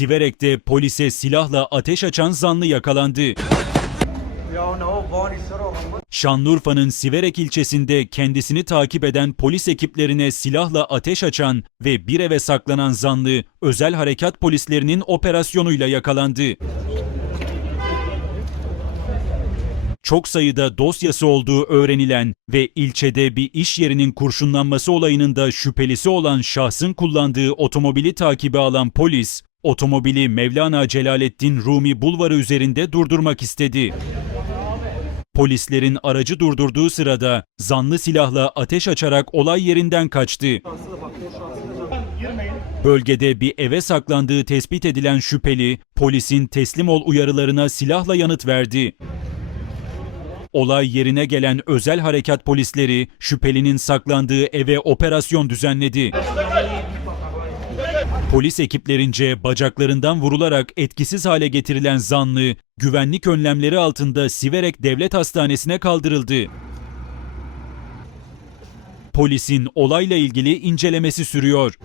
Siverek'te polise silahla ateş açan zanlı yakalandı. Şanlıurfa'nın Siverek ilçesinde kendisini takip eden polis ekiplerine silahla ateş açan ve bir eve saklanan zanlı özel harekat polislerinin operasyonuyla yakalandı. Çok sayıda dosyası olduğu öğrenilen ve ilçede bir iş yerinin kurşunlanması olayının da şüphelisi olan şahsın kullandığı otomobili takibe alan polis, otomobili Mevlana Celaleddin Rumi Bulvarı üzerinde durdurmak istedi. Polislerin aracı durdurduğu sırada zanlı silahla ateş açarak olay yerinden kaçtı. Bölgede bir eve saklandığı tespit edilen şüpheli, polisin teslim ol uyarılarına silahla yanıt verdi. Olay yerine gelen özel harekat polisleri şüphelinin saklandığı eve operasyon düzenledi. Polis ekiplerince bacaklarından vurularak etkisiz hale getirilen zanlı, güvenlik önlemleri altında Siverek Devlet Hastanesi'ne kaldırıldı. Polisin olayla ilgili incelemesi sürüyor.